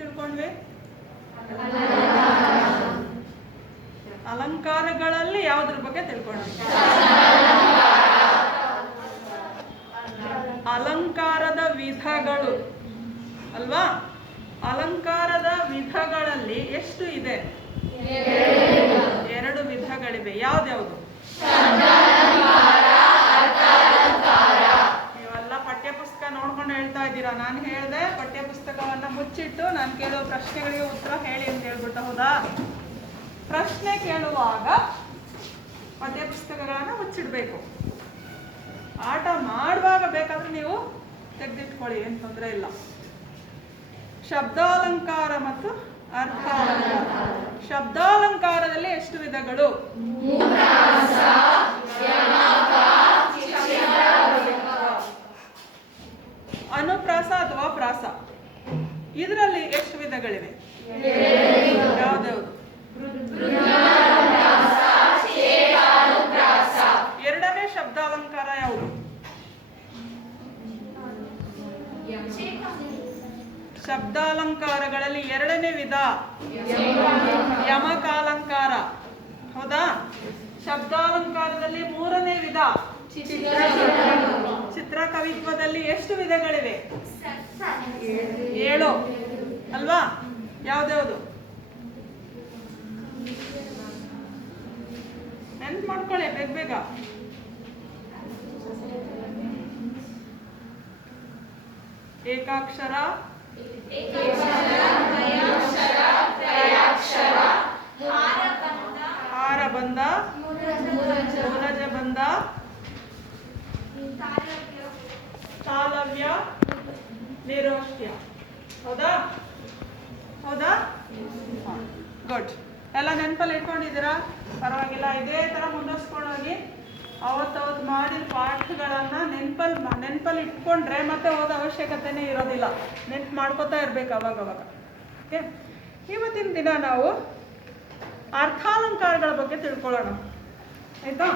ತಿಳ್ಕೊಂಡ್ವಿ? ಅಲಂಕಾರಗಳಲ್ಲಿ ಯಾವುದ್ರ ಬಗ್ಗೆ ತಿಳ್ಕೊಂಡ್ವಿ? ಅಲಂಕಾರದ ವಿಧಗಳು ಅಲ್ವಾ? ಅಲಂಕಾರದ ವಿಧಗಳಲ್ಲಿ ಎಷ್ಟು ಇದೆ? 2 ವಿಧಗಳಿವೆ. ಯಾವ್ದ್ಯಾವುದು? ನೀವೆಲ್ಲ ಪಠ್ಯಪುಸ್ತಕ ನೋಡ್ಕೊಂಡು ಹೇಳ್ತಾ ಇದ್ದೀರಾ. ನಾನು ಹೇಳಿದೆ ಪಠ್ಯಪುಸ್ತಕವನ್ನ ಮುಚ್ಚಿಟ್ಟು ನಾನು ಕೇಳೋ ಪ್ರಶ್ನೆಗಳಿಗೆ ಉತ್ತರ ಹೇಳಿ ಅಂತ ಹೇಳ್ಬಿಟ್ಟು, ಹೌದಾ? ಪ್ರಶ್ನೆ ಕೇಳುವಾಗ ಪಠ್ಯಪುಸ್ತಕಗಳನ್ನ ಮುಚ್ಚಿಡ್ಬೇಕು. ಆಟ ಮಾಡುವಾಗ ಬೇಕಾದ್ರೆ ನೀವು ತೆಗೆದಿಟ್ಕೊಳ್ಳಿ, ಏನು ತೊಂದರೆ ಇಲ್ಲ. ಶಬ್ದಾಲಂಕಾರ ಮತ್ತು ಅರ್ಥಾಲಂಕಾರ. ಶಬ್ದಾಲಂಕಾರದಲ್ಲಿ ಎಷ್ಟು ವಿಧಗಳು? ಅನುಪ್ರಾಸ ಅಥವಾ ಪ್ರಾಸ, ಇದರಲ್ಲಿ ಎಷ್ಟು ವಿಧಗಳಿವೆ? ಯಾವ್ದ್ಯಾವುದು? ಎರಡನೇ ಶಬ್ದಾಲಂಕಾರ ಯಾವುದು? ಶಬ್ದಾಲಂಕಾರಗಳಲ್ಲಿ ಎರಡನೇ ವಿಧ ಯಮಕಾಲಂಕಾರ, ಹೌದಾ? ಶಬ್ದಾಲಂಕಾರದಲ್ಲಿ ಮೂರನೇ ವಿಧ ಚಿತ್ರಕವಿತ್ವದಲ್ಲಿ ಎಷ್ಟು ವಿಧಗಳಿವೆ? 7 ಅಲ್ವಾ? ಯಾವ್ದ್ಯಾವುದು? ನೆನ್ಪು ಮಾಡ್ಕೊಳ್ಳಿ ಬೇಗ ಬೇಗ. ಏಕಾಕ್ಷರ, ಹಾರಬಂಧ, ಮೂಲಜಬಂಧ, ತಾಲವ್ಯ, ನಿರೋಷ್ಟ್ಯ. ಹೌದಾ? ಹೌದಾ? ಗುಡ್. ಎಲ್ಲ ನೆನಪಲ್ಲಿ ಇಟ್ಕೊಂಡಿದ್ದೀರಾ? ಪರವಾಗಿಲ್ಲ. ಇದೇ ಥರ ಮುಂದುವರ್ಸ್ಕೊಂಡೋಗಿ ಅವತ್ತವತ್ತು ಮಾಡಿದ ಪಾಠಗಳನ್ನು ನೆನಪಲ್ಲಿ ಇಟ್ಕೊಂಡ್ರೆ ಮತ್ತೆ ಓದೋ ಅವಶ್ಯಕತೆನೇ ಇರೋದಿಲ್ಲ. ನೆನ್ಪು ಮಾಡ್ಕೋತಾ ಇರಬೇಕು ಅವಾಗವಾಗ. ಓಕೆ, ಇವತ್ತಿನ ದಿನ ನಾವು ಅರ್ಥಾಲಂಕಾರಗಳ ಬಗ್ಗೆ ತಿಳ್ಕೊಳ್ಳೋಣ, ಆಯಿತಾ?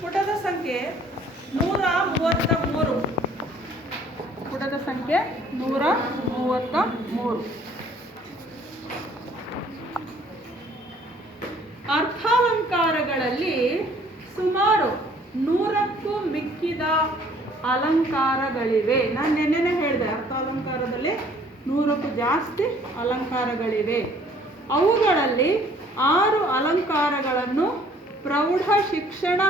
ಪುಟದ ಸಂಖ್ಯೆ 133. ಪುಟದ ಸಂಖ್ಯೆ 133. ಅರ್ಥಾಲಂಕಾರಗಳಲ್ಲಿ ಸುಮಾರು 100ಕ್ಕೂ ಮಿಕ್ಕಿದ ಅಲಂಕಾರಗಳಿವೆ. ನಾನು ನೆನ್ನೆನೇ ಹೇಳಿದೆ, ಅರ್ಥಾಲಂಕಾರದಲ್ಲಿ 100ಕ್ಕೂ ಜಾಸ್ತಿ ಅಲಂಕಾರಗಳಿವೆ. ಅವುಗಳಲ್ಲಿ 6 ಅಲಂಕಾರಗಳನ್ನು ಪ್ರೌಢ ಶಿಕ್ಷಣ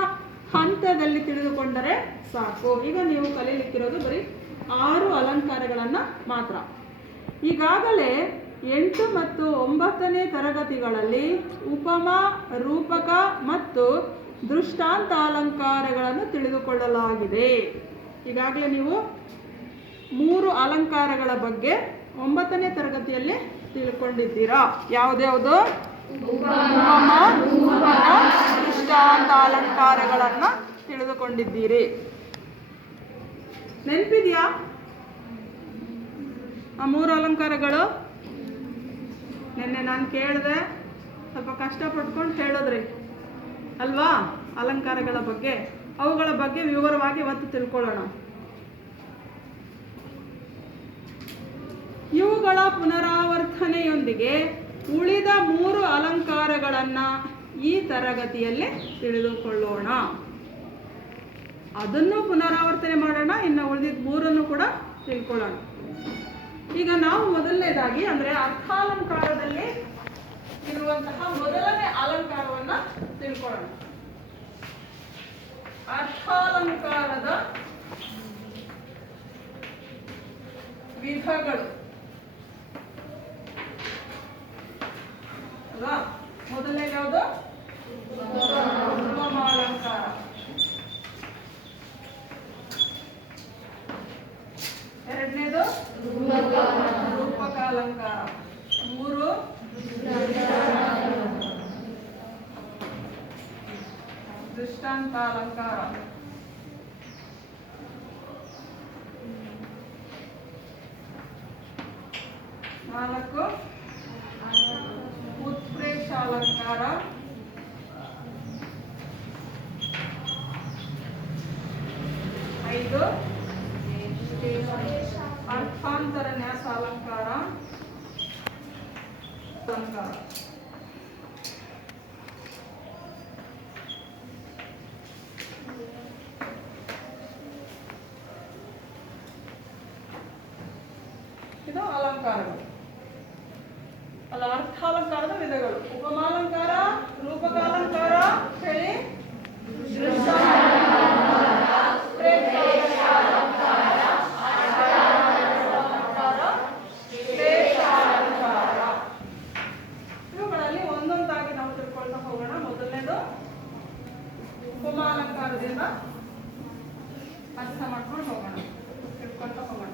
ಹಂತದಲ್ಲಿ ತಿಳಿದುಕೊಂಡರೆ ಸಾಕು. ಈಗ ನೀವು ಕಲೀಲಿಕ್ಕಿರೋದು ಬರೀ 6 ಅಲಂಕಾರಗಳನ್ನು ಮಾತ್ರ. ಈಗಾಗಲೇ 8 ಮತ್ತು 9ನೇ ತರಗತಿಗಳಲ್ಲಿ ಉಪಮಾ, ರೂಪಕ ಮತ್ತು ದೃಷ್ಟಾಂತ ಅಲಂಕಾರಗಳನ್ನು ತಿಳಿದುಕೊಳ್ಳಲಾಗಿದೆ. ಈಗಾಗಲೇ ನೀವು 3 ಅಲಂಕಾರಗಳ ಬಗ್ಗೆ 9ನೇ ತರಗತಿಯಲ್ಲಿ ತಿಳ್ಕೊಂಡಿದ್ದೀರಾ. ಯಾವುದ್ಯಾವುದು? ಉಪಮಾ, ರೂಪಕ, ದೃಷ್ಟಾಂತ ಅಲಂಕಾರಗಳನ್ನು ತಿಳಿದುಕೊಂಡಿದ್ದೀರಿ. ನೆನಪಿದೆಯಾ ಆ 3 ಅಲಂಕಾರಗಳು? ನಿನ್ನೆ ನಾನು ಕೇಳಿದೆ, ಸ್ವಲ್ಪ ಕಷ್ಟಪಟ್ಕೊಂಡು ಹೇಳಿದ್ರಿ ಅಲ್ವಾ ಅಲಂಕಾರಗಳ ಬಗ್ಗೆ. ಅವುಗಳ ಬಗ್ಗೆ ವಿವರವಾಗಿ ಇವತ್ತು ತಿಳ್ಕೊಳ್ಳೋಣ. ಇವುಗಳ ಪುನರಾವರ್ತನೆಯೊಂದಿಗೆ ಉಳಿದ 3 ಅಲಂಕಾರಗಳನ್ನು ಈ ತರಗತಿಯಲ್ಲಿ ತಿಳಿದುಕೊಳ್ಳೋಣ. ಅದನ್ನು ಪುನರಾವರ್ತನೆ ಮಾಡೋಣ, ಇನ್ನು ಉಳಿದಿದ್ದ 3 ಕೂಡ ತಿಳ್ಕೊಳ್ಳೋಣ. ಈಗ ನಾವು ಮೊದಲನೇದಾಗಿ ಅಂದರೆ ಅರ್ಥಾಲಂಕಾರದಲ್ಲಿ ಇರುವಂತಹ ಮೊದಲನೇ ಅಲಂಕಾರವನ್ನು ತಿಳ್ಕೊಳ್ಳೋಣ. ಅರ್ಥಾಲಂಕಾರದ ವಿಧಗಳು ಅಲ್ವಾ? ಮೊದಲನೇ ಯಾವುದು? ಉಪಮಾಲಂಕಾರ. ಎರಡನೇದು ರೂಪಕಾಲಂಕಾರ. 3 ದೃಷ್ಟಾಂತಾಲಂಕಾರ. 4 ಉತ್ಪ್ರೇಕ್ಷಾಲಂಕಾರ. 5 ಅರ್ಥ ಅವಾಂತರ ನ್ಯಾಸ ಅಲಂಕಾರ ಅಲಂಕಾರ. ಇದು ಅಲಂಕಾರಗಳು ಅಲ್ಲ, ಅರ್ಥಾಲಂಕಾರದ ವಿಧಗಳು. ಉಪಮಾಲಂಕಾರ, ರೂಪಕಾಲಂಕಾರ ಹೇಳಿ, ಇವುಗಳಲ್ಲಿ ಒಂದೊಂದಾಗಿ ನಾವು ತಿಳ್ಕೊಳ್ತಾ ಹೋಗೋಣ. ಮೊದಲನೇದು ಉಪಮಾಲಂಕಾರದಿಂದ ಅರ್ಥ ಮಾಡ್ಕೊಂಡು ಹೋಗೋಣ, ತಿಳ್ಕೊಳ್ತಾ ಹೋಗೋಣ.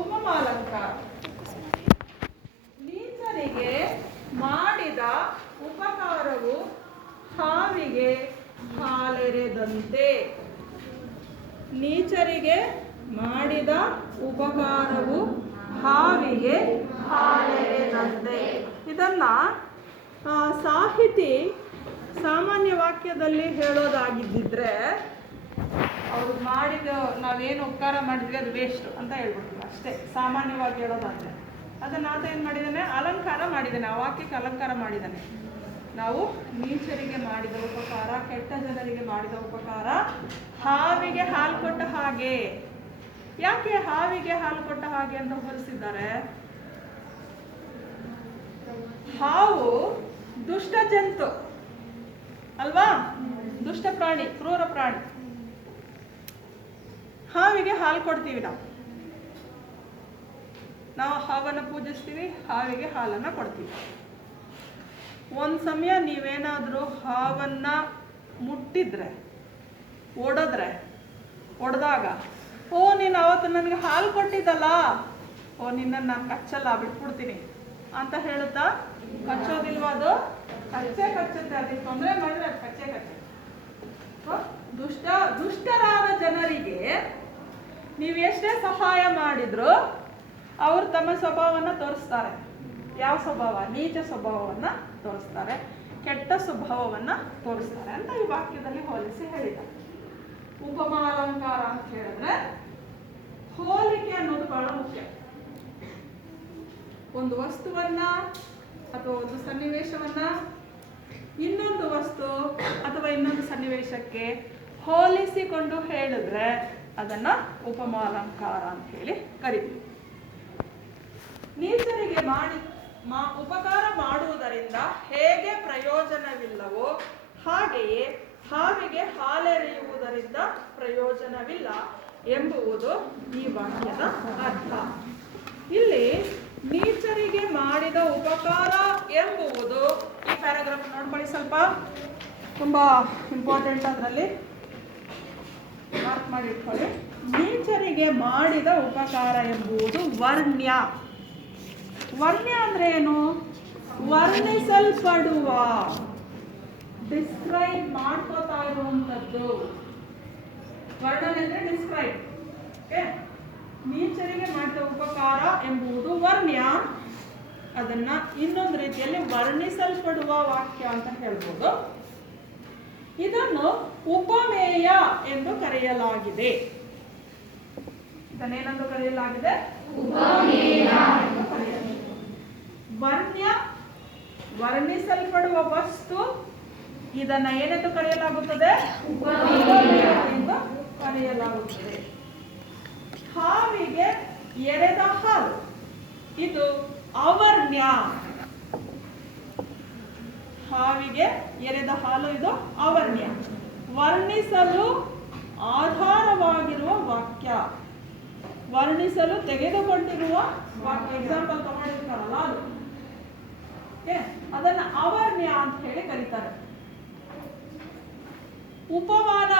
ಉಪಮಾಲಂಕಾರ ನೀಚರಿಗೆ ಮಾಡಿದ ಉಪಕಾರವು ಹಾವಿಗೆ ಹಾಲೆರೆದಂತೆ. ನೀಚರಿಗೆ ಮಾಡಿದ ಉಪಕಾರವು ಹಾವಿಗೆ ಹಾಲೆರೆದಂತೆ. ಇದನ್ನ ಸಾಹಿತಿ ಸಾಮಾನ್ಯ ವಾಕ್ಯದಲ್ಲಿ ಹೇಳೋದಾಗಿದ್ದಿದ್ರೆ ಅವ್ರು ಮಾಡಿದ ನಾವೇನು ಉಪಕಾರ ಮಾಡಿದ್ವಿ ಅದು ವೇಸ್ಟ್ ಅಂತ ಹೇಳ್ಬಿಡ್ತೀವಿ ಅಷ್ಟೇ, ಸಾಮಾನ್ಯವಾಗಿ ಹೇಳೋದಾದ್ರೆ. ಅದನ್ನ ಆತ ಏನು ಮಾಡಿದ್ದಾನೆ, ಅಲಂಕಾರ ಮಾಡಿದ್ದಾನೆ, ಆ ವಾಕ್ಯಕ್ಕೆ ಅಲಂಕಾರ ಮಾಡಿದ್ದಾನೆ. ನಾವು ನೀಚರಿಗೆ ಮಾಡಿದ ಉಪಕಾರ, ಕೆಟ್ಟ ಜನರಿಗೆ ಮಾಡಿದ ಉಪಕಾರ ಹಾವಿಗೆ ಹಾಲು ಕೊಟ್ಟ ಹಾಗೆ. ಯಾಕೆ ಹಾವಿಗೆ ಹಾಲು ಕೊಟ್ಟ ಹಾಗೆ ಅಂತ ಹೋಲಿಸಿದ್ದಾರೆ? ಹಾವು ದುಷ್ಟ ಜಂತು ಅಲ್ವಾ, ದುಷ್ಟ ಪ್ರಾಣಿ, ಕ್ರೂರ ಪ್ರಾಣಿ. ಹಾವಿಗೆ ಹಾಲು ಕೊಡ್ತೀವಿ ನಾವು ಹಾವನ್ನು ಪೂಜಿಸ್ತೀವಿ, ಹಾವಿಗೆ ಹಾಲನ್ನು ಕೊಡ್ತೀವಿ. ಒಂದು ಸಮಯ ನೀವೇನಾದರೂ ಹಾವನ್ನ ಮುಟ್ಟಿದ್ರೆ, ಒಡೆದಾಗ, ಓ ನೀನು ಅವತ್ತು ನನಗೆ ಹಾಲು ಕೊಟ್ಟಿದ್ದಲ್ಲ, ಓ ನಿನ್ನನ್ನು ನಾನು ಕಚ್ಚಲ್ಲ, ಬಿಟ್ಬಿಡ್ತೀನಿ ಅಂತ ಹೇಳುತ್ತಾ? ಕಚ್ಚೋದಿಲ್ವ? ಅದು ಕಚ್ಚುತ್ತೆ. ಅದಕ್ಕೆ ತೊಂದರೆ ಮಾಡಿದ್ರೆ ಅದು ಕಚ್ಚುತ್ತೆ. ದುಷ್ಟರಾದ ಜನರಿಗೆ ನೀವು ಎಷ್ಟೇ ಸಹಾಯ ಮಾಡಿದ್ರು ಅವರು ತಮ್ಮ ಸ್ವಭಾವವನ್ನು ತೋರಿಸ್ತಾರೆ. ಯಾವ ಸ್ವಭಾವ? ನೀಚ ಸ್ವಭಾವವನ್ನು ತೋರಿಸ್ತಾರೆ, ಕೆಟ್ಟ ಸ್ವಭಾವವನ್ನು ತೋರಿಸ್ತಾರೆ ಅಂತ ಈ ವಾಕ್ಯದಲ್ಲಿ ಹೋಲಿಸಿ ಹೇಳಿದ್ದಾರೆ. ಉಪಮಾಲಂಕಾರ ಅಂತ ಹೇಳಿದ್ರೆ ಹೋಲಿಕೆ ಅನ್ನೋದು ಬಹಳ ಮುಖ್ಯ. ಒಂದು ವಸ್ತುವನ್ನ ಅಥವಾ ಒಂದು ಸನ್ನಿವೇಶವನ್ನ ಇನ್ನೊಂದು ವಸ್ತು ಅಥವಾ ಇನ್ನೊಂದು ಸನ್ನಿವೇಶಕ್ಕೆ ಹೋಲಿಸಿಕೊಂಡು ಹೇಳಿದ್ರೆ ಅದನ್ನ ಉಪಮಾಲಂಕಾರ ಅಂತ ಹೇಳಿ ಕರಿತೀವಿ. ನೀಚರಿಗೆ ಉಪಕಾರ ಮಾಡುವುದರಿಂದ ಹೇಗೆ ಪ್ರಯೋಜನವಿಲ್ಲವೋ ಹಾಗೆಯೇ ಹಾವಿಗೆ ಹಾಲೆರೆಯುವುದರಿಂದ ಪ್ರಯೋಜನವಿಲ್ಲ ಎಂಬುವುದು ಈ ವಾಕ್ಯದ ಅರ್ಥ. ಇಲ್ಲಿ ನೀಚರಿಗೆ ಮಾಡಿದ ಉಪಕಾರ ಎಂಬುವುದು, ಈ ಪ್ಯಾರಾಗ್ರಾಫ್ ನೋಡ್ಕೊಳ್ಳಿ, ಸ್ವಲ್ಪ ತುಂಬಾ ಇಂಪಾರ್ಟೆಂಟ್, ಅದರಲ್ಲಿ ಮಾರ್ಕ್ ಮಾಡಿ ಇಟ್ಕೊಳ್ಳಿ. ನೀಚರಿಗೆ ಮಾಡಿದ ಉಪಕಾರ ಎಂಬುದು ವರ್ಣ್ಯ. ವರ್ಣ್ಯ ಅಂದ್ರೆ ಏನು? ವರ್ಣಿಸಲ್ಪಡುವ, ಡಿಸ್ಕ್ರೈಬ್ ಮಾಡ್ಕೋತಾ ಇರುವಂಥದ್ದು. ವರ್ಣನೆ ಅಂದ್ರೆ ಡಿಸ್ಕ್ರೈಬ್. ಓಕೆ, ನೀಚರಿಗೆ ಮಾಡಿದ ಉಪಕಾರ ಎಂಬುದು ವರ್ಣ್ಯ. ಅದನ್ನ ಇನ್ನೊಂದು ರೀತಿಯಲ್ಲಿ ವರ್ಣಿಸಲ್ಪಡುವ ವಾಕ್ಯ ಅಂತ ಹೇಳ್ಬೋದು. ಇದನ್ನು ಉಪಮೇಯ ಎಂದು ಕರೆಯಲಾಗಿದೆ. ಇದನ್ನೇನೆಂದು ಕರೆಯಲಾಗಿದೆ? ಉಪಮೇಯ ಎಂದು ಕರೆಯಲಾಗಿದೆ. ವರ್ಣ್ಯ, ವರ್ಣಿಸಲ್ಪಡುವ ವಸ್ತು, ಇದನ್ನ ಏನೆಂದು ಕರೆಯಲಾಗುತ್ತದೆ? ಉಪಮೇಯ ಎಂದು ಕರೆಯಲಾಗುತ್ತದೆ. ಹಾವಿಗೆ ಎರೆದ ಹಾಲು, ಇದು ಅವರ್ಣ್ಯ. ಹಾವಿಗೆ ಎರೆದ ಹಾಲು, ಇದು ಅವರ್ಣ್ಯ. ವರ್ಣಿಸಲು ಆಧಾರವಾಗಿರುವ ವಾಕ್ಯ, ವರ್ಣಿಸಲು ತೆಗೆದುಕೊಂಡಿರುವ ವಾಕ್ಯ. ಎಕ್ಸಾಂಪಲ್ ತಗೊಂಡಿರ್ತಾರಲ್ಲ ಅದು, ಅದನ್ನ ಅವರ್ಣ್ಯ ಅಂತ ಹೇಳಿ ಕರೀತಾರೆ. ಉಪಮಾನ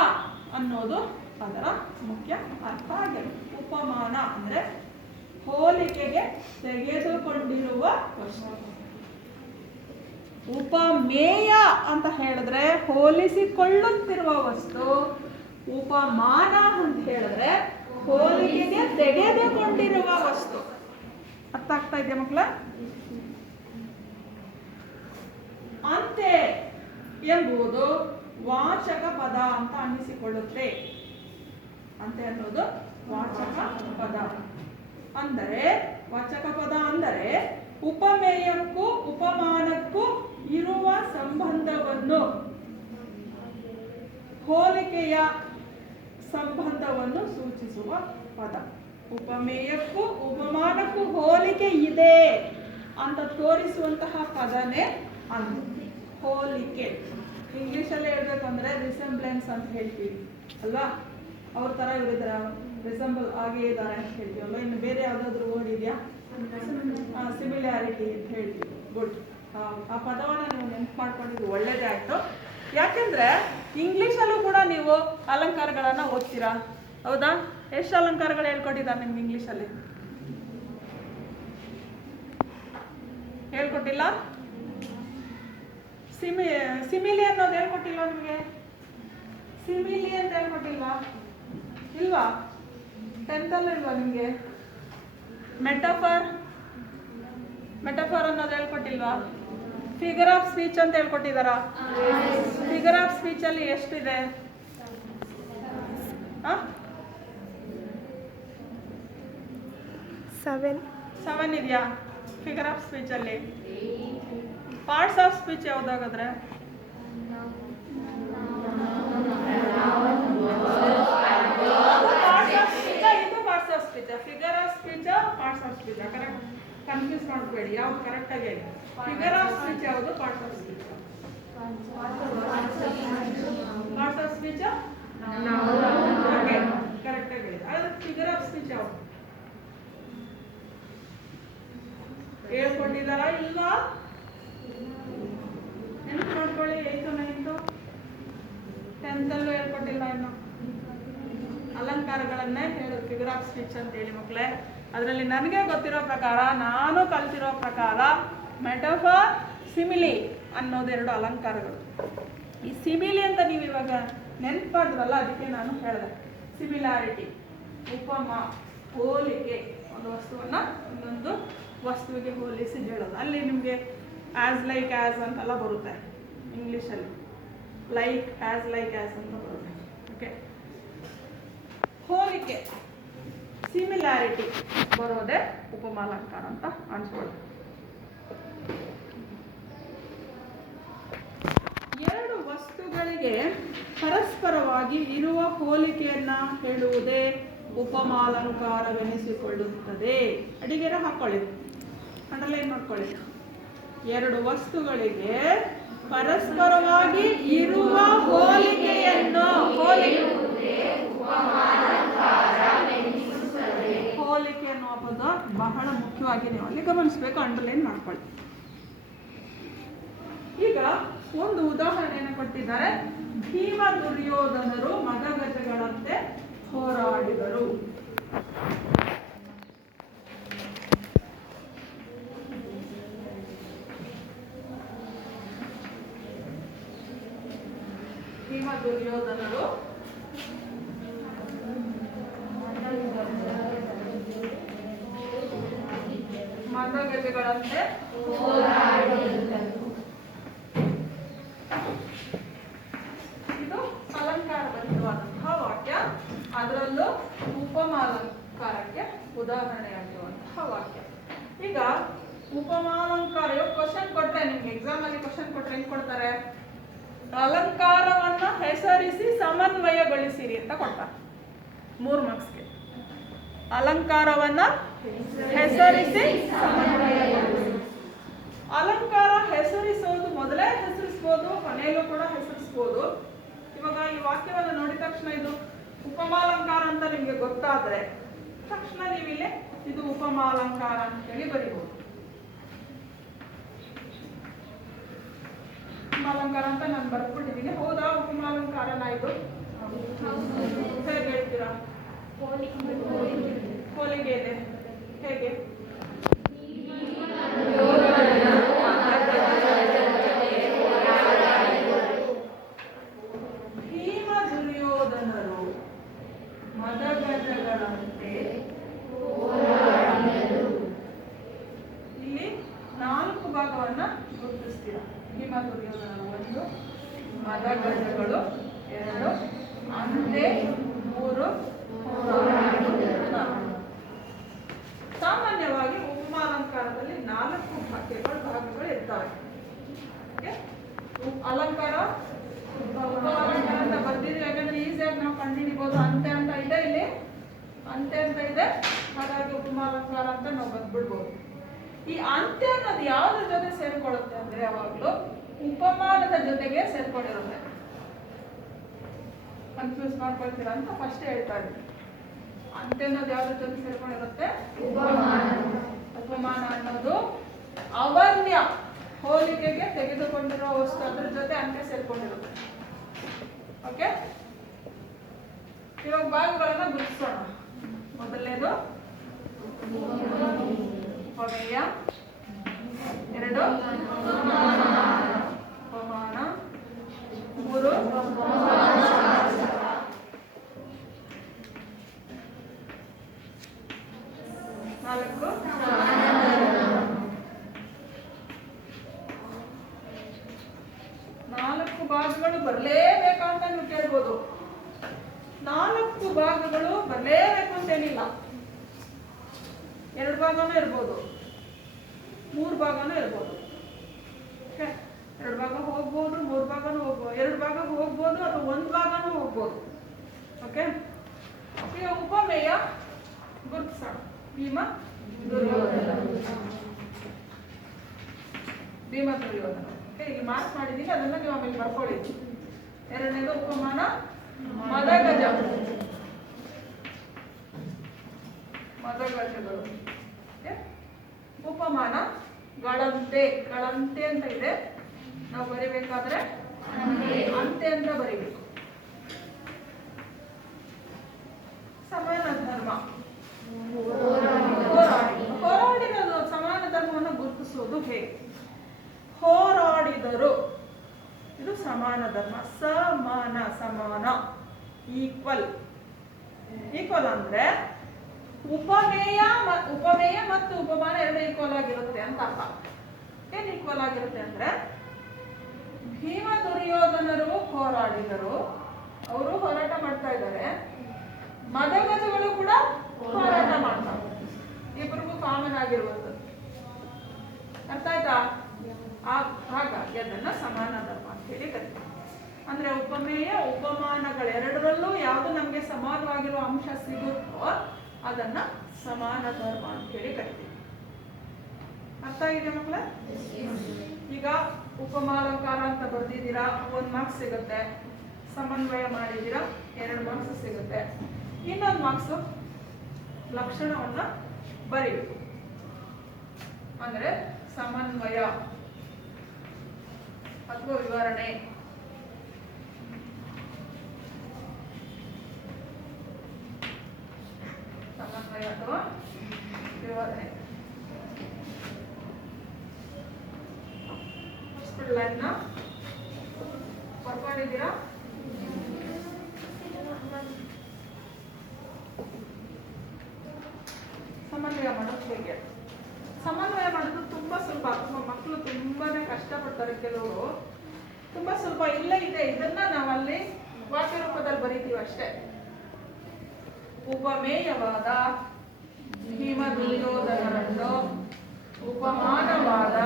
ಅನ್ನೋದು ಅದರ ಮುಖ್ಯ ಅರ್ಥ ಆಗಿದೆ. ಉಪಮಾನ ಅಂದ್ರೆ ಹೋಲಿಕೆಗೆ ತೆಗೆದುಕೊಂಡಿರುವ ವಸ್ತು. ಉಪಮೇಯ ಅಂತ ಹೇಳಿದ್ರೆ ಹೋಲಿಸಿಕೊಳ್ಳುತ್ತಿರುವ ವಸ್ತು. ಉಪಮಾನ ಅಂತ ಹೇಳಿದ್ರೆ ಹೋಲಿಕೆಗೆ ತೆಗೆದುಕೊಂಡಿರುವ ವಸ್ತು. ಅರ್ಥ ಆಗ್ತಾ ಇದೆಯಾ ಮಕ್ಕಳ? ಅಂತೆ ಎಂಬುದು ವಾಚಕ ಪದ ಅಂತ ಅನ್ನಿಸಿಕೊಳ್ಳುತ್ತೆ. ಅಂತ ಅನ್ನೋದು ವಾಚಕ ಪದ. ಅಂದರೆ ವಾಚಕ ಪದ ಅಂದರೆ ಉಪಮೇಯಕ್ಕೂ ಉಪಮಾನಕ್ಕೂ ಇರುವ ಸಂಬಂಧವನ್ನು, ಹೋಲಿಕೆಯ ಸಂಬಂಧವನ್ನು ಸೂಚಿಸುವ ಪದ. ಉಪಮೇಯಕ್ಕೂ ಉಪಮಾನಕ್ಕೂ ಹೋಲಿಕೆ ಇದೆ ಅಂತ ತೋರಿಸುವಂತಹ ಪದನೇ ಅದು ಹೋಲಿಕೆ. ಇಂಗ್ಲಿಷಲ್ಲೇ ಹೇಳ್ಬೇಕಂದ್ರೆ ರಿಸೆಂಬ್ಲೆನ್ಸ್ ಅಂತ ಹೇಳ್ತೀವಿ ಅಲ್ವಾ, ಅವ್ರ ಥರ ಇವರಿದ್ರ ರಿಸೆಂಬಲ್ ಆಗೇ ಇದ್ದಾರೆ ಅಂತ ಹೇಳ್ತೀವಲ್ಲ. ಇನ್ನು ಬೇರೆ ಯಾವುದಾದ್ರೂ ವರ್ಡ್ ಇದೆಯಾ? ಸಿಮಿಲ್ಯಾರಿಟಿ ಅಂತ ಹೇಳ್ತೀವಿ. ಗುಡ್. ಆ ಪದವನ್ನು ನೀವು ನೆನಪು ಮಾಡ್ಕೊಂಡಿದ್ದು ಒಳ್ಳೇದೇ ಆಯಿತು. ಯಾಕೆಂದರೆ ಇಂಗ್ಲೀಷಲ್ಲೂ ಕೂಡ ನೀವು ಅಲಂಕಾರಗಳನ್ನು ಓದ್ತೀರಾ, ಹೌದಾ? ಎಷ್ಟು ಅಲಂಕಾರಗಳು ಹೇಳ್ಕೊಟ್ಟಿದ್ದಾರೆ ನಿಮ್ಗೆ ಇಂಗ್ಲೀಷಲ್ಲಿ? ಹೇಳ್ಕೊಟ್ಟಿಲ್ಲ? ಸಿಮಿಲಿ ಅನ್ನೋದು ಹೇಳ್ಕೊಟ್ಟಿಲ್ವಾ ನಿಮಗೆ? ಸಿಮಿಲಿ ಅಂತ ಹೇಳ್ಕೊಟ್ಟಿಲ್ವಾ? ಇಲ್ವಾ? 10th ಅಲ್ಲೂ ಇಲ್ವಾ ನಿಮಗೆ? ಮೆಟಫರ್ ಅನ್ನೋದು ಹೇಳ್ಕೊಟ್ಟಿಲ್ವಾ? ಫಿಗರ್ ಆಫ್ ಸ್ಪೀಚ್ ಅಂತ ಹೇಳ್ಕೊಟ್ಟಿದಾರಾ? ಫಿಗರ್ ಆಫ್ ಸ್ಪೀಚ್ ಅಲ್ಲಿ ಎಷ್ಟಿದೆ? 7 ಇದೆಯಾ ಫಿಗರ್ ಆಫ್ ಸ್ಪೀಚ್ ಅಲ್ಲಿ? ಪಾರ್ಟ್ಸ್ ಆಫ್ ಸ್ಪೀಚ್ ಯಾವ್ದಾಗಾದ್ರೆ? ಇದು parts of speech. Figure of speech, parts of speech. Correct, confuse ಮಾಡಬೇಡಿ. ಯಾವ್ದು ಕರೆಕ್ಟ್ ಆಗಿ ಹೇಳಿ. ಫಿಗರ್ ಆಫ್ ಸ್ಪೀಚ್ ಯಾವುದು? Parts of speech. Parts of speech correct ಆಗಿ ಹೇಳಿ. ಅದ್ರ ಫಿಗರ್ ಆಫ್ ಸ್ಪೀಚ್ ಯಾವುದು ಹೇಳ್ಕೊಂಡಿದ್ದಾರಾ ಇಲ್ವಾ? ನೆನಪು ಮಾಡ್ಕೊಳ್ಳಿ. 8th 9th 10th ಅಲ್ಲೂ ಹೇಳ್ಕೊಟ್ಟಿಲ್ಲ ಇನ್ನು. ಅಲಂಕಾರಗಳನ್ನೇ ಹೇಳೋದು ಫಿಗರ್ ಆಫ್ ಸ್ಪೀಚ್ ಅಂತ ಹೇಳಿ ಮಕ್ಕಳೇ. ಅದರಲ್ಲಿ ನನಗೆ ಗೊತ್ತಿರೋ ಪ್ರಕಾರ, ನಾನು ಕಲ್ತಿರೋ ಪ್ರಕಾರ ಮೆಟಫರ್, ಸಿಮಿಲಿ ಅನ್ನೋದು 2 ಅಲಂಕಾರಗಳು. ಈ ಸಿಮಿಲಿ ಅಂತ ನೀವು ಇವಾಗ ನೆನಪು ಮಾಡಿದ್ರಲ್ಲ, ಅದಕ್ಕೆ ನಾನು ಹೇಳಿದೆ. ಸಿಮಿಲಾರಿಟಿ, ಉಪಮಾ, ಹೋಲಿಕೆ. ಒಂದು ವಸ್ತುವನ್ನು ಇನ್ನೊಂದು ವಸ್ತುವಿಗೆ ಹೋಲಿಸಿ ಹೇಳೋದು. ಅಲ್ಲಿ ನಿಮಗೆ ಆ್ಯಸ್ ಲೈಕ್ ಆ್ಯಸ್ ಅಂತೆಲ್ಲ ಬರುತ್ತೆ ಇಂಗ್ಲೀಷಲ್ಲಿ. ಲೈಕ್ ಆ್ಯಸ್ ಅಂತ ಬರುತ್ತೆ. ಓಕೆ, ಹೋಲಿಕೆ, ಸಿಮಿಲಾರಿಟಿ ಬರೋದೇ ಉಪಮಾಲಂಕಾರ ಅಂತ ಅನ್ಸ್ಕೊಳ್ಳಿ. 2 ವಸ್ತುಗಳಿಗೆ ಪರಸ್ಪರವಾಗಿ ಇರುವ ಹೋಲಿಕೆಯನ್ನ ಹೇಳುವುದೇ ಉಪಮಾಲಂಕಾರವೆನಿಸಿಕೊಳ್ಳುತ್ತದೆ. ಅಡಿಗೆರ ಹಾಕೊಳ್ಳಿ, ಅಂಡರ್ಲೈನ್ ಮಾಡ್ಕೊಳ್ಳಿ. 2 ವಸ್ತುಗಳಿಗೆ ಪರಸ್ಪರವಾಗಿ ಇರುವ ಹೋಲಿಕೆಯನ್ನು ಹೋಲಿಕೆ ಅನ್ನುವ ಪದ ಬಹಳ ಮುಖ್ಯವಾಗಿ ನೀವು ಅಲ್ಲಿ ಗಮನಿಸಬೇಕು, ಅಂಡರ್ಲೈನ್ ಮಾಡ್ಕೊಳ್ಳಿ. ಈಗ ಒಂದು ಉದಾಹರಣೆಯನ್ನು ಕೊಟ್ಟಿದ್ದಾರೆ. ಭೀಮ ದುರ್ಯೋಧನರು ಮದಗಜಗಳಂತೆ ಹೋರಾಡಿದರು. ಭೀಮ ದುರ್ಯೋಧನರು ಮದಗಜಗಳಂತೆ ಇದು ಅಲಂಕಾರಬದ್ಧವಾದಂತಹ ವಾಕ್ಯ. ಅದರಲ್ಲೂ ಉಪಮಾಲಂಕಾರಕ್ಕೆ ಉದಾಹರಣೆಯಾಗಿರುವಂತಹ ವಾಕ್ಯ. ಈಗ ಉಪಮಾಲಂಕಾರ ಕ್ವಶನ್ ಕೊಟ್ರೆ, ನಿಮ್ಗೆ ಎಕ್ಸಾಮ್ ಅಲ್ಲಿ ಕ್ವಶನ್ ಕೊಟ್ರೆ ಹೆಂಗ್ ಕೊಡ್ತಾರೆ? ಅಲಂಕಾರವನ್ನ ಹೆಸರಿಸಿ ಸಮನ್ವಯಗೊಳಿಸಿರಿ ಅಂತ ಕೊಡ್ತಾರೆ 3 ಮಾರ್ಕ್ಸ್ಗೆ. ಅಲಂಕಾರವನ್ನ ಹೆಸರಿಸಿ ಸಮನ್ವಯಗೊಳಿಸಿ. ಅಲಂಕಾರ ಹೆಸರಿಸೋದು ಮೊದಲೇ ಹೆಸರಿಸ್ಬೋದು, ಕೊನೆಯಲ್ಲೂ ಕೂಡ ಹೆಸರಿಸ್ಬೋದು. ಇವಾಗ ಈ ವಾಕ್ಯವನ್ನು ನೋಡಿದ ತಕ್ಷಣ ಇದು ಉಪಮಾಲಂಕಾರ ಅಂತ ನಿಮ್ಗೆ ಗೊತ್ತಾದ್ರೆ ತಕ್ಷಣ ನೀವಿಲ್ಲಿ ಇದು ಉಪಮಾಲಂಕಾರ ಅಂತೇಳಿ ಬರೀಬಹುದು. ಉಪಮಾಲಂಕಾರ ಅಂತ ನಾನು ಬರ್ಬಿಟ್ಟಿದ್ದೀನಿ. ಹೌದಾ? ಉಪಮಾಲಂಕಾರನ ಇದು ಹೇಗೆ ಹೇಳ್ತೀರಾ? ಹೋಲಿಕೆ ಇದೆ. ಹೇಗೆ? ಭೀಮ ದುರ್ಯೋಧನರು ಮದಗಜಗಳಂತೆ ಇಲ್ಲಿ 4 ಭಾಗವನ್ನ ಗುರುತಿಸ್ತೀರ. ಭೀಮ ದುರ್ಯೋಧನರು 1, ಮದಗಜಗಳು 2, ಅಂತೆ 3, ನಾವು ಬಂದ್ಬಿಡ್ಬೋದು. ಈ ಅಂತ್ಯ ಅನ್ನೋದು ಯಾವ್ದ್ರ ಜೊತೆ ಸೇರ್ಕೊಳ್ಳುತ್ತೆ ಅಂದ್ರೆ ಯಾವಾಗ್ಲೂ ಉಪಮಾನದ ಜೊತೆಗೆ ಸೇರ್ಕೊಂಡಿರುತ್ತೆ. ಕನ್ಫ್ಯೂಸ್ ಮಾಡ್ಕೊಳ್ತೀರಾ ಅಂತ ಫಸ್ಟ್ ಹೇಳ್ತಾ ಇದ್ದೀನಿ. ಅಂತ್ಯ ಅನ್ನೋದು ಯಾವ್ದ್ರ ಜೊತೆ ಸೇರ್ಕೊಂಡಿರುತ್ತೆ? ಉಪಮಾನ ಅನ್ನೋದು ಅವರ್ಣ್ಯ, ಹೋಲಿಕೆಗೆ ತೆಗೆದುಕೊಂಡಿರೋ ವಸ್ತು, ಅದ್ರ ಜೊತೆ ಅಂತ್ಯ ಸೇರ್ಕೊಂಡಿರುತ್ತೆ. ಓಕೆ, ಇವಾಗ ಭಾಗಗಳನ್ನ ಗುರುತಿಸೋಣ. ಮೊದಲನೇದು ಉಪಮೇಯ, ಎರಡು ಉಪಮಾನ, ಮೂರು ನಾಲ್ಕು ನಾಲ್ಕು ಭಾಗಗಳು ಬರಲೇಬೇಕಂತ ನೀವು ಕೇಳ್ಬೋದು. ನಾಲ್ಕು ಭಾಗಗಳು ಬರಲೇಬೇಕು ಅಂತೇನಿಲ್ಲ. 2 ಭಾಗನೂ ಇರ್ಬೋದು, 3 ಭಾಗನೂ ಇರ್ಬೋದು. 2 ಭಾಗ ಹೋಗ್ಬೋದು, 3 ಭಾಗನೂ ಹೋಗ್ಬೋದು, 2 ಭಾಗ ಹೋಗ್ಬೋದು ಅಥವಾ 1 ಭಾಗನೂ ಹೋಗ್ಬೋದು. ಓಕೆ, ಈಗ ಉಪಮೇಯ ಗುರುತಿಸೋಣ. ಭೀಮ ದುರ್ಯೋಧನ, ಭೀಮ ದುರ್ಯೋಧನ. ಇಲ್ಲಿ ಮಾರ್ಕ್ ಮಾಡಿದ್ದೀನಿ, ಅದನ್ನ ನೀವು ಆಮೇಲೆ ಬರ್ಕೊಳ್ಳಿ. ಎರಡನೇದು ಉಪಮಾನ ಮದಗಜ, ಮದಗಜಗಳು. ಉಪಮಾನ ಗಳಂತೆ, ಗಳಂತೆ ಅಂತ ಇದೆ, ನಾವು ಬರಿಬೇಕಾದ್ರೆ ಅಂತೆ ಅಂತ ಬರಿಬೇಕು. ಸಮಾನ ಧರ್ಮ, ಹೋರಾಡಿದ ಸಮಾನ ಧರ್ಮವನ್ನು ಗುರುತಿಸುವುದು ಹೇಗೆ? ಹೋರಾಡಿದರು, ಇದು ಸಮಾನ ಧರ್ಮ. ಸಮಾನ, ಸಮಾನ, ಈಕ್ವಲ್. ಈಕ್ವಲ್ ಅಂದ್ರೆ ಉಪಮೇಯ ಮತ್ತು ಉಪಮಾನ ಎರಡು ಈಕ್ವಲ್ ಆಗಿರುತ್ತೆ ಅಂತ ಅರ್ಥ. ಏನ್ ಈಕ್ವಲ್ ಆಗಿರುತ್ತೆ ಅಂದ್ರೆ, ಭೀಮ ದುರ್ಯೋಧನರು ಹೋರಾಡಿದರು, ಅವರು ಹೋರಾಟ ಮಾಡ್ತಾ ಇದ್ದಾರೆ, ಮದಗಜಗಳು ಕೂಡ ಹೋರಾಟ ಮಾಡ್ತಾರೆ. ಇಬ್ಬರಿಗೂ ಕಾಮನ್ ಆಗಿರುವಂಥದ್ದು. ಅರ್ಥ ಆಯ್ತಾ? ಹಾಗಾಗಿ ಅದನ್ನ ಸಮಾನ ಧರ್ಮ ಅಂತ ಹೇಳಿ ಕರೀತಾರೆ. ಅಂದ್ರೆ ಉಪಮೇಯ ಉಪಮಾನಗಳೆರಡರಲ್ಲೂ ಯಾವುದು ನಮ್ಗೆ ಸಮಾನವಾಗಿರುವ ಅಂಶ ಸಿಗುತ್ತೋ ಅದನ್ನ ಸಮಾನ ಧರ್ಮ ಅಂತ ಹೇಳಿ ಕರಿತೀವಿ. ಅರ್ಥ ಆಗಿದೆ ಮಕ್ಕಳ? ಈಗ ಉಪಮಾಲಂಕಾರ ಅಂತ ಬರ್ದಿದ್ದೀರಾ, 1 ಮಾರ್ಕ್ಸ್ ಸಿಗುತ್ತೆ. ಸಮನ್ವಯ ಮಾಡಿದ್ದೀರಾ, 2 ಮಾರ್ಕ್ಸ್ ಸಿಗುತ್ತೆ. ಇನ್ನೊಂದು ಮಾರ್ಕ್ಸ್ ಲಕ್ಷಣವನ್ನ ಬರೀಬೇಕು. ಅಂದ್ರೆ ಸಮನ್ವಯ ಅಥವಾ ವಿವರಣೆ, ಸಮನ್ವಯ ಅಥವಾ ವಿವರಣೆ. ಲೈನ್ನ ಬರ್ಕೊಂಡಿದ್ದೀರಾ? ಸಮನ್ವಯ ಮಾಡೋದು ಹೇಗೆ? ಸಮನ್ವಯ ಮಾಡೋದು ತುಂಬಾ ಸುಲಭ. ಮಕ್ಕಳು ತುಂಬಾನೇ ಕಷ್ಟಪಡ್ತಾರೆ. ಕೆಲವರು ತುಂಬಾ ಸುಲಭ. ಇಲ್ಲ ಇದೆ, ಇದನ್ನ ನಾವಲ್ಲಿ ವಾಕ್ಯ ರೂಪದಲ್ಲಿ ಬರೀತೀವಿ ಅಷ್ಟೇ. ಉಪಮೇಯವಾದ ಭೀಮ ದುರ್ಯೋಧನರನ್ನು ಉಪಮಾನವಾದ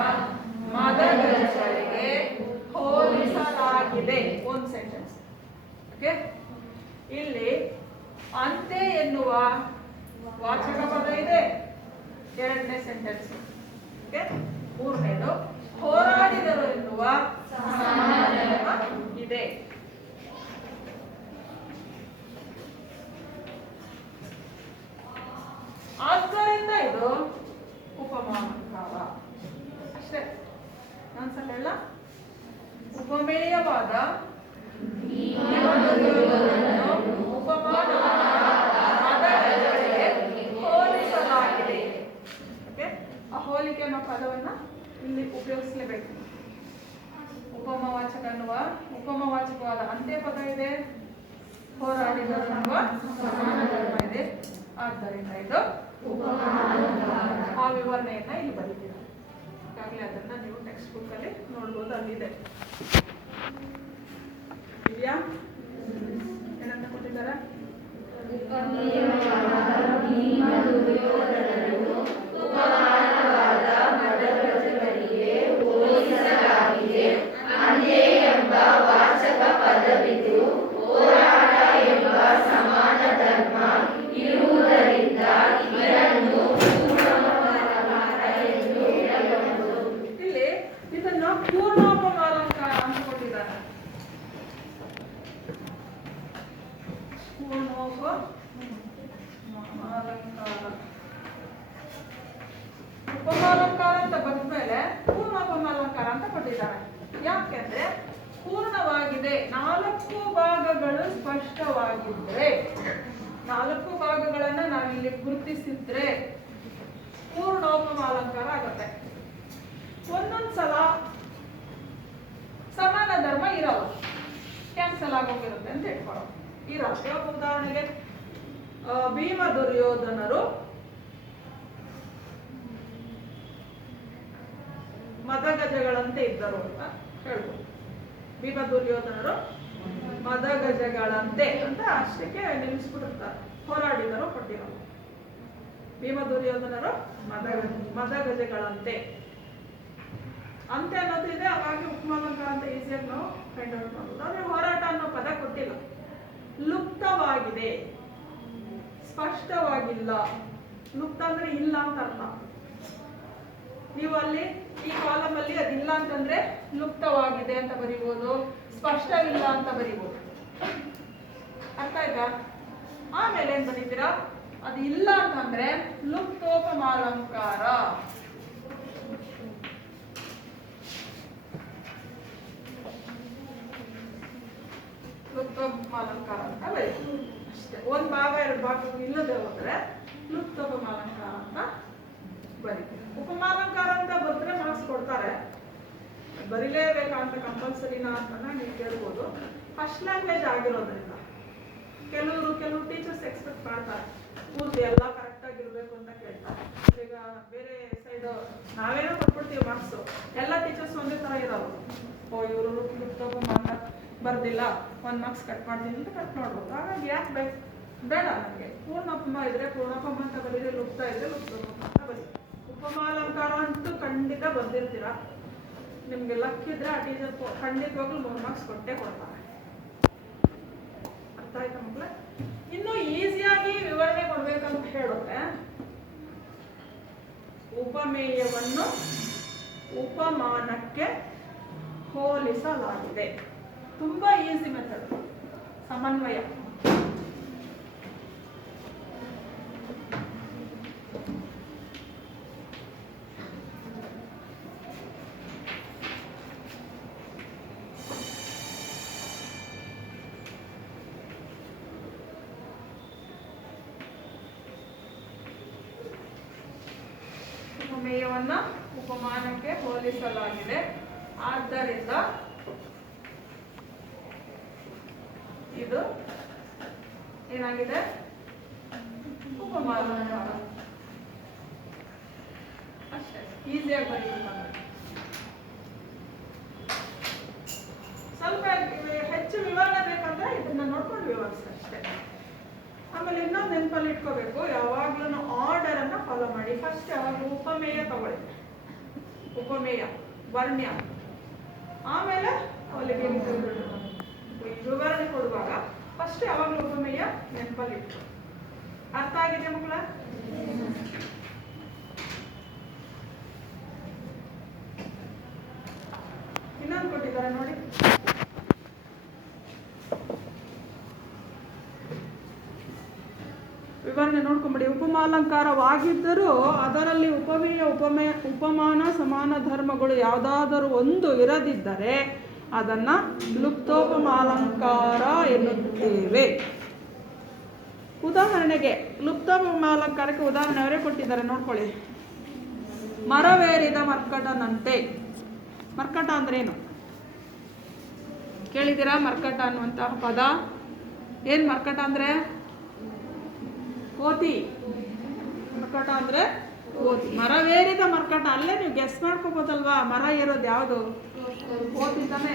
ಮದಗಜಗಳಿಗೆ ಹೋಲಿಸಲಾಗಿದೆ. ಒಂದು ಸೆಂಟೆನ್ಸ್. ಓಕೆ, ಇಲ್ಲಿ ಅಂತೆ ಎನ್ನುವ ವಾಚಕ ಪದ ಇದೆ, 2ನೇ ಸೆಂಟೆನ್ಸ್. ಓಕೆ, 3ನೇದು ಹೋರಾಡಿದರು ಎನ್ನುವ ಇದೆ. ಆದ್ದರಿಂದ ಇದು ಉಪಮಾಲಂಕಾರ ಅಷ್ಟೇ. ನಾನ್ಸಲ ಹೇಳ, ಉಪಮೇಯವಾದ ಹೋಲಿಸಲಾಗಿದೆ. ಓಕೆ, ಆ ಹೋಲಿಕೆ ಅನ್ನೋ ಪದವನ್ನ ಇಲ್ಲಿ ಉಪಯೋಗಿಸಲೇಬೇಕು. ಉಪಮವಾಚಕ ಅನ್ನುವ ಉಪಮವಾಚಕವಾದ ಅಂತ್ಯ ಪದ ಇದೆ, ಹೋರಾಡಿದರು ಅನ್ನುವ ಸಮಾನ ಧರ್ಮ ಇದೆ. ಆದ್ದರಿಂದ ಇದು ಆ ವಿವರಣೆಯನ್ನ ಇಲ್ಲಿ ಬರೀತೀರ. ಈಗಾಗಲೇ ಅದನ್ನ ನೀವು ಟೆಕ್ಸ್ಟ್ ಬುಕ್ ಅಲ್ಲಿ ನೋಡ್ಬೋದು, ಅಲ್ಲಿದೆ. ಇದೆಯಾ? ಏನಂತ ಕೊಟ್ಟಿದ್ದಾರೆ? ವಾಚಕ ಪದವಿದು ಹೋರಾಟ ಎಂಬ ಸಮಾನ ಧರ್ಮ ಇರುವುದರಿಂದ ಇದನ್ನು ಪೂರ್ಣೋಪಮಾಲಂಕಾರ. ಉಪಮಾಲಂಕಾರ ಅಂತ ಬಂದ್ಮೇಲೆ ಪೂರ್ಣೋಪಮಾಲಂಕಾರ ಅಂತ ಕೊಟ್ಟಿದ್ದಾರೆ. ಯಾಕೆಂದ್ರೆ ಪೂರ್ಣವಾಗಿದೆ, 4 ಭಾಗಗಳು ಸ್ಪಷ್ಟವಾಗಿದ್ರೆ, 4 ಭಾಗಗಳನ್ನ ನಾವಿಲ್ಲಿ ಗುರುತಿಸಿದ್ರೆ ಪೂರ್ಣೋಪಮಾಲಂಕಾರ ಆಗುತ್ತೆ. ಒಂದೊಂದ್ಸಲ ಸಮಾನ ಧರ್ಮ ಇರಲ್ಲ, ಕ್ಯಾನ್ಸಲ್ ಆಗೋಗಿರುತ್ತೆ ಅಂತ ಇಟ್ಕೊಳ್ಳೋ ಇರಲ್ಲ. ಇವಾಗ ಉದಾಹರಣೆಗೆ ಭೀಮ ದುರ್ಯೋಧನರು ಮದಗಜಗಳಂತೆ ಇದ್ದರು ಅಂತ ಹೇಳ್ಬೋದು. ಭೀಮ ದುರ್ಯೋಧನರು ಮದಗಜಗಳಂತೆ ಅಂತ ಅಷ್ಟಕ್ಕೆ ನಿಲ್ಲಿಸ್ಬಿಟ್ಟಿರ್ತಾರೆ. ಹೋರಾಡಿದರು ಕೊಟ್ಟಿರೋದು ಭೀಮ ದುರ್ಯೋಧನರು ಮದಗಜಗಳಂತೆ ಅಂತೆ ಅನ್ನೋದು ಇದೆ. ಹಾಗಾಗಿ ಉಪಮಾಲಂಕಾರ ಅಂತ ಈಸಿಯಾಗಿ ನಾವು ಫೈಂಡ್ ಔಟ್ ಮಾಡ್ಬೋದು. ಆದ್ರೆ ಹೋರಾಟ ಅನ್ನೋ ಪದ ಕೊಟ್ಟಿಲ್ಲ. ಲುಪ್ತವಾಗಿದೆ, ಸ್ಪಷ್ಟವಾಗಿಲ್ಲ. ಲುಪ್ತ ಅಂದ್ರೆ ಇಲ್ಲ ಅಂತ ಅರ್ಥ. ನೀವು ಅಲ್ಲಿ ಈ ಕಾಲಮ್ ಅಲ್ಲಿ ಅದಿಲ್ಲ ಅಂತಂದ್ರೆ ಲುಪ್ತವಾಗಿದೆ ಅಂತ ಬರಿಬೋದು, ಸ್ಪಷ್ಟವಿಲ್ಲ ಅಂತ ಬರಿಬೋದು. ಅರ್ಥ ಆಯ್ತಾ? ಆಮೇಲೆ ಏನ್ ಬರೀತೀರಾ, ಅದು ಇಲ್ಲ ಅಂತಂದ್ರೆ ಲುಪ್ತೋಪಮಾಲಂಕಾರ. ಲುಪ್ತೋಪಮಾಲಂಕಾರ ಅಂತ ಬರೀತೀವಿ ಅಷ್ಟೇ. 1 ಭಾಗ 2 ಭಾಗ ಇಲ್ಲದೆ ಹೋದ್ರೆ ಲುಪ್ತೋಪಮಾಲಂಕಾರ ಅಂತ ಬರೀತೀವಿ. ಉಪಮಾಲಂಕಾರ ಅಂತ ಬಂದ್ರೆ ಮಾರ್ಕ್ಸ್ ಕೊಡ್ತಾರೆ, ಬರಿಲೇಬೇಕಂತ ಕಂಪಲ್ಸರಿನಾ ಅಂತ ನೀವು ಕೇಳ್ಬೋದು. ಫಸ್ಟ್ ಲ್ಯಾಂಗ್ವೇಜ್ ಆಗಿರೋದ್ರಿಂದ ಕೆಲವು ಟೀಚರ್ಸ್ ಎಕ್ಸ್ಪೆಕ್ಟ್ ಮಾಡ್ತಾರೆ ಪೂರ್ತಿ ಎಲ್ಲ ಕರೆಕ್ಟ್ ಆಗಿರ್ಬೇಕು ಅಂತ ಕೇಳ್ತಾರೆ. ಈಗ ಬೇರೆ ಸೈಡ್ ನಾವೇನೋ ಕೊಟ್ಬಿಡ್ತೀವಿ ಮಾರ್ಕ್ಸ್, ಎಲ್ಲ ಟೀಚರ್ಸ್ ಒಂದೇ ತರ ಇರೋದು. ಇವರು ಲುಪ್ತೋಪಮಾನ ಬರ್ದಿಲ್ಲ, 1 ಮಾರ್ಕ್ಸ್ ಕಟ್ ಮಾಡ್ತೀನಿ ಅಂತ ಕಟ್ ಮಾಡ್ಬೋದು. ಹಾಗಾಗಿ ಯಾಕೆ ಬೇಡ, ನನಗೆ ಪೂರ್ಣೋಪಮ ಇದ್ರೆ ಪೂರ್ಣೋಪಮ ಅಂತ ಬರೀರಿ, ಲುಪ್ತ ಇದ್ರೆ ಲುಪ್ತೋಪಮ ಅಂತ ಬರೀ. ಉಪಮಾಲಂಕಾರ ಅಂತೂ ಖಂಡಿತ ಬಂದಿರ್ತೀರ. ನಿಮ್ಗೆ ಲಕ್ ಇದ್ರೆ ಆ ಟೀಚರ್ ಖಂಡಿತವಾಗ್ಲೂ 3 ಮಾರ್ಕ್ಸ್ ಕೊಟ್ಟೆ ಕೊಡ್ತಾರೆ. ಅರ್ಥ ಆಯ್ತಾ ಮಕ್ಕಳೇ? ಇನ್ನು ಈಸಿಯಾಗಿ ವಿವರಣೆ ಕೊಡ್ಬೇಕಂತ ಹೇಳಿದ್ರೆ, ಉಪಮೇಯವನ್ನು ಉಪಮಾನಕ್ಕೆ ಹೋಲಿಸಲಾಗಿದೆ. ತುಂಬಾ ಈಸಿ ಮೆಥಡ್, ಸಮನ್ವಯ. ಉಪಮೇಯವನ್ನ ಉಪಮಾನಕ್ಕೆ ಹೋಲಿಸಲಾಗಿದೆ. ಆದ್ದರಿಂದ ಇದು ಏನಾಗಿದೆ, ಉಪಮಾಲಂಕಾರ. ಅಷ್ಟೇ, ಈಸಿಯಾಗಿ ಬರೀಬೇಕು. ಸ್ವಲ್ಪ ಹೆಚ್ಚು ವಿವರಣೆ ಬೇಕಂದ್ರೆ ಇದನ್ನ ನೋಡ್ಕೊಂಡು ವಿವರಿಸಿ ಅಷ್ಟೇ. ಆಮೇಲೆ ಇನ್ನೊಂದು ನೆನಪಲ್ಲಿ ಇಟ್ಕೋಬೇಕು, ಯಾವಾಗ್ಲೂ ಆರ್ಡರ್ ಅನ್ನ ಫಾಲೋ ಮಾಡಿ. ಫಸ್ಟ್ ಯಾವಾಗ ಉಪಮೇಯ ತಗೊಳ್ಳಿ, ಉಪಮೇಯ ವರ್ಣ್ಯ, ಆಮೇಲೆ ಅವಳಿಗೆ ವಿವರಣೆ ಕೊಡುವಾಗ ಫಸ್ಟ್ ಯಾವಾಗಲೂ ಉಪಮೇಯ ನೆನಪಲ್ಲಿ ಇಟ್ಟು. ಅರ್ಥ ಆಗಿದೆ ಮಕ್ಕಳ? ಇನ್ನೊಂದು ಕೊಟ್ಟಿದ್ದಾರೆ ನೋಡಿ, ವಿವರಣೆ ನೋಡ್ಕೊಂಬಿಡಿ. ಉಪಮಾಲಂಕಾರವಾಗಿದ್ದರೂ ಅದರಲ್ಲಿ ಉಪಮೇಯ ಉಪಮಾನ ಸಮಾನ ಧರ್ಮಗಳು ಯಾವುದಾದರೂ ಒಂದು ಇರದಿದ್ದರೆ ಅದನ್ನ ಲುಪ್ತೋಪಮಾಲಂಕಾರ ಎನ್ನುತ್ತೇವೆ. ಉದಾಹರಣೆಗೆ ಲುಪ್ತೋಪಮಾಲಂಕಾರಕ್ಕೆ ಉದಾಹರಣೆ ಅವರೇ ಕೊಟ್ಟಿದ್ದಾರೆ, ನೋಡ್ಕೊಳ್ಳಿ. ಮರವೇರಿದ ಮರ್ಕಟನಂತೆ. ಮರ್ಕಟ ಅಂದ್ರೇನು ಕೇಳಿದ್ದೀರಾ? ಮರ್ಕಟ ಅನ್ನುವಂತಹ ಪದ ಏನ್? ಮರ್ಕಟ ಅಂದ್ರೆ ಕೋತಿ. ಮರ್ಕಟ ಅಂದ್ರೆ ಕೋತಿ. ಮರವೇರಿದ ಮರ್ಕಟ, ಅಲ್ಲೇ ನೀವು ಗೆಸ್ ಮಾಡ್ಕೋಬೋದಲ್ವಾ, ಮರ ಏರೋದು ಯಾವುದು? ಕೋತಿ ತಾನೆ.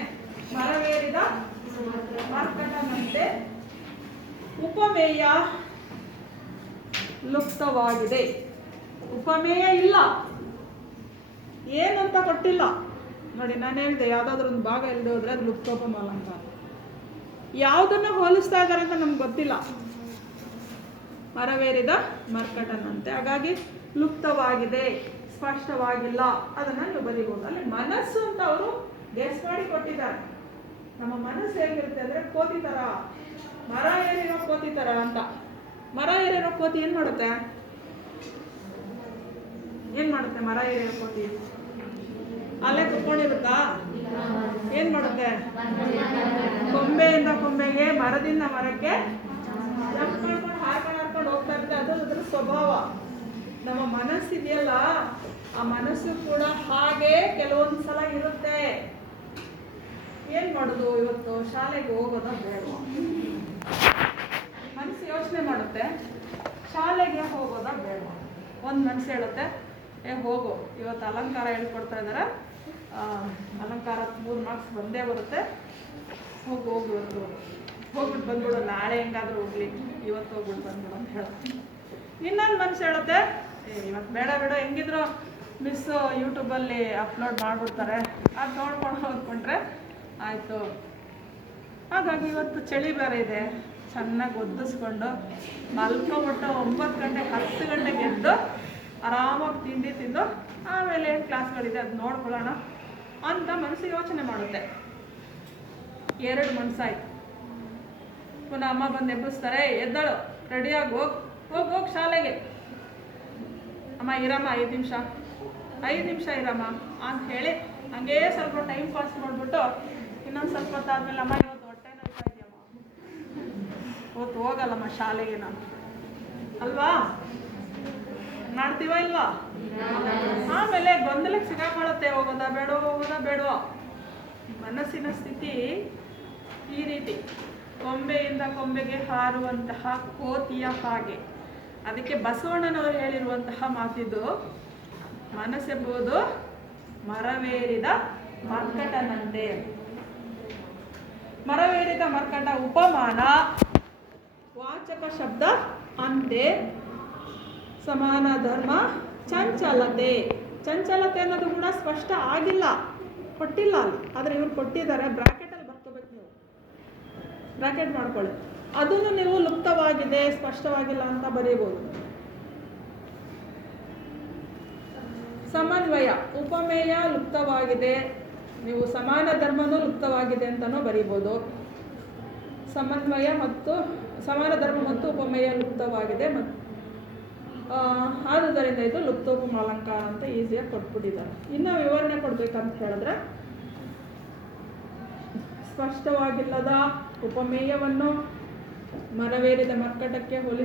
ಮರವೇರಿದ ಮರ್ಕಟನಂತೆ ಉಪಮೇಯ ಲುಪ್ತವಾಗಿದೆ. ಉಪಮೇಯ ಇಲ್ಲ, ಏನಂತ ಕೊಟ್ಟಿಲ್ಲ ನೋಡಿ. ನಾನು ಹೇಳಿದೆ ಯಾವ್ದಾದ್ರು ಒಂದು ಭಾಗ ಇಲ್ಲದೆ ಹೋದ್ರೆ ಅದು ಲುಪ್ತೋಪಮಾಲಂಕಾರ. ಯಾವುದನ್ನ ಹೋಲಿಸ್ತಾ ಇದ್ದಾರೆ ಅಂತ ನಮ್ಗೆ ಗೊತ್ತಿಲ್ಲ. ಮರವೇರಿದ ಮರ್ಕಟನಂತೆ, ಹಾಗಾಗಿ ಲುಪ್ತವಾಗಿದೆ, ಸ್ಪಷ್ಟವಾಗಿಲ್ಲ, ಅದನ್ನ ನೀವು ಬರೀಬಹುದು. ಅಲ್ಲಿ ಮನಸ್ಸು ಅಂತ ಅವರು ಗೆಸ್ ಮಾಡಿ ಕೊಟ್ಟಿದ್ದಾರೆ. ನಮ್ಮ ಮನಸ್ಸು ಹೇಗಿರುತ್ತೆ ಅಂದ್ರೆ ಕೋತಿ ತರ, ಮರ ಏರಿರೋ ಕೋತಿ ಕೋತಿ ಥರ ಅಂತ. ಮರ ಏರಿರೋ ಕೋತಿ ಏನು ಮಾಡುತ್ತೆ? ಏನು ಮಾಡುತ್ತೆ ಮರ ಏರಿರೋ ಕೋತಿ? ಅಲ್ಲೇ ಕುತ್ಕೊಂಡಿರುತ್ತಾ? ಏನು ಮಾಡುತ್ತೆ? ಕೊಂಬೆಯಿಂದ ಕೊಂಬೆಗೆ, ಮರದಿಂದ ಮರಕ್ಕೆ ಜಂಪ್ ಮಾಡ್ಕೊಂಡು ಹಾರ್ಕೊಂಡು ಹೋಗ್ತಾ ಇರುತ್ತೆ. ಅದು ಅದ್ರ ಸ್ವಭಾವ. ನಮ್ಮ ಮನಸ್ಸಿದೆಯಲ್ಲ, ಆ ಮನಸ್ಸು ಕೂಡ ಹಾಗೆ ಕೆಲವೊಂದು ಸಲ ಇರುತ್ತೆ. ಏನು ಮಾಡೋದು? ಇವತ್ತು ಶಾಲೆಗೆ ಹೋಗೋದ ಬೇಡ? ಮನಸ್ಸು ಯೋಚನೆ ಮಾಡುತ್ತೆ, ಶಾಲೆಗೆ ಹೋಗೋದ ಬೇಡ? ಒಂದು ಮನಸ್ಸು ಹೇಳುತ್ತೆ, ಹೋಗು, ಇವತ್ತು ಅಲಂಕಾರ ಹೇಳ್ಕೊಡ್ತಾ ಇದ್ದಾರೆ, ಅಲಂಕಾರ 3 ಮಾರ್ಕ್ಸ್ ಬಂದೇ ಬರುತ್ತೆ, ಹೋಗು ಇವತ್ತು ಹೋಗ್ಬಿಟ್ಟು ಬಂದ್ಬಿಡು, ನಾಳೆ ಹೆಂಗಾದ್ರೂ ಹೋಗ್ಲಿ, ಇವತ್ತು ಹೋಗ್ಬಿಟ್ಟು ಬಂದ್ಬಿಡು ಅಂತ ಹೇಳುತ್ತೆ. ಇನ್ನೊಂದು ಮನಸ್ಸು ಹೇಳುತ್ತೆ, ಇವತ್ತು ಬೇಡ ಬೇಡ, ಹೆಂಗಿದ್ರು ಮಿಸ್ ಯೂಟ್ಯೂಬಲ್ಲಿ ಅಪ್ಲೋಡ್ ಮಾಡಿಬಿಡ್ತಾರೆ, ಅದು ನೋಡ್ಕೊಂಡು ಹೋಗ್ಕೊಂಡ್ರೆ ಆಯಿತು. ಹಾಗಾಗಿ ಇವತ್ತು ಚಳಿ ಬೇರೆ ಇದೆ, ಚೆನ್ನಾಗಿ ಒದ್ದಿಸ್ಕೊಂಡು ಮಲ್ಕೊಬಿಟ್ಟು 9 ಗಂಟೆಗೆ 10 ಗಂಟೆಗೆ ಎದ್ದು ಆರಾಮಾಗಿ ತಿಂಡಿ ತಿಂದು ಆಮೇಲೆ ಏನು ಕ್ಲಾಸ್ಗಳಿದೆ ಅದು ನೋಡ್ಕೊಳ್ಳೋಣ ಅಂತ ಮನಸ್ಸಿಗೆ ಯೋಚನೆ ಮಾಡುತ್ತೆ. 2 ಮನಸ್ಸಾಯ್ತು. ಪುನಃ ಅಮ್ಮ ಬಂದು ಎಬ್ಬಿಸ್ತಾರೆ, ಎದ್ದಳು, ರೆಡಿಯಾಗಿ ಹೋಗಿ ಶಾಲೆಗೆ. ಅಮ್ಮ ಇರಮ್ಮ 5 ನಿಮಿಷ ಇರಮ್ಮ ಅಂತ ಹೇಳಿ ಹಂಗೇ ಸ್ವಲ್ಪ ಟೈಮ್ ಪಾಸ್ ಮಾಡಿಬಿಟ್ಟು ಇನ್ನೊಂದು ಸ್ವಲ್ಪ ಹೊತ್ತಾದ್ಮೇಲೆ, ಅಮ್ಮ ಇವತ್ತು ಹೊಟ್ಟೆ ನೋಯ್ತಾ ಇದೆಯಮ್ಮ, ಇವತ್ತು ಹೋಗಲ್ಲಮ್ಮ ಶಾಲೆಗೆ ನಾನು, ಅಲ್ವಾ? ಮಾಡ್ತೀವ ಇಲ್ವಾ? ಆಮೇಲೆ ಗೊಂದಲಕ್ಕೆ ಸಿಗಾಕೊಳ್ಳುತ್ತೆ, ಹೋಗೋದಾ ಬೇಡವೋ. ಮನಸ್ಸಿನ ಸ್ಥಿತಿ ಈ ರೀತಿ, ಕೊಂಬೆಯಿಂದ ಕೊಂಬೆಗೆ ಹಾರುವಂತಹ ಕೋತಿಯ ಹಾಗೆ. ಅದಕ್ಕೆ ಬಸವಣ್ಣನವರು ಹೇಳಿರುವಂತಹ ಮಾತಿದ್ದು, ಮನಸ್ಸೆಂಬುದು ಮರವೇರಿದ ಮರ್ಕಟನಂತೆ. ಮರವೇರಿದ ಮರ್ಕಟ ಉಪಮಾನ, ವಾಚಕ ಶಬ್ದ ಅಂತೆ. ಸಮಾನ ಧರ್ಮ ಚಂಚಲತೆ. ಚಂಚಲತೆ ಅನ್ನೋದು ಕೂಡ ಸ್ಪಷ್ಟ ಆಗಿಲ್ಲ, ಕೊಟ್ಟಿಲ್ಲ ಅಲ್ಲಿ, ಆದರೆ ಇವ್ರು ಕೊಟ್ಟಿದ್ದಾರೆ. ಬ್ರಾಕೆಟಲ್ಲಿ ಬರ್ಕೋಬೇಕು, ನೀವು ಬ್ರಾಕೆಟ್ ಮಾಡ್ಕೊಳ್ಳಿ. ಅದನ್ನು ನೀವು ಲುಪ್ತವಾಗಿದೆ, ಸ್ಪಷ್ಟವಾಗಿಲ್ಲ ಅಂತ ಬರೀಬೋದು. ಸಮನ್ವಯ, ಉಪಮೇಯ ಲುಪ್ತವಾಗಿದೆ, ನೀವು ಸಮಾನ ಧರ್ಮನೂ ಲುಪ್ತವಾಗಿದೆ ಅಂತಲೂ ಬರೀಬೋದು. ಸಮನ್ವಯ ಮತ್ತು ಸಮಾನ ಧರ್ಮ ಮತ್ತು ಉಪಮೇಯ ಲುಪ್ತವಾಗಿದೆ, ಆದುದರಿಂದ ಇದು ಲುಪ್ತೋಪಮ ಅಲಂಕಾರ ಅಂತ ಈಸಿಯಾಗಿ ಕೊಟ್ಬಿಟ್ಟಿದ್ದಾರೆ. ಇನ್ನು ವಿವರಣೆ ಕೊಡ್ಬೇಕಂತ ಹೇಳಿದ್ರೆ, ಸ್ಪಷ್ಟವಾಗಿಲ್ಲದ ಉಪಮೇಯವನ್ನು ಮರವೇರಿದ ಮರ್ಕಟಕ್ಕೆ ಹೋಲಿಸಿ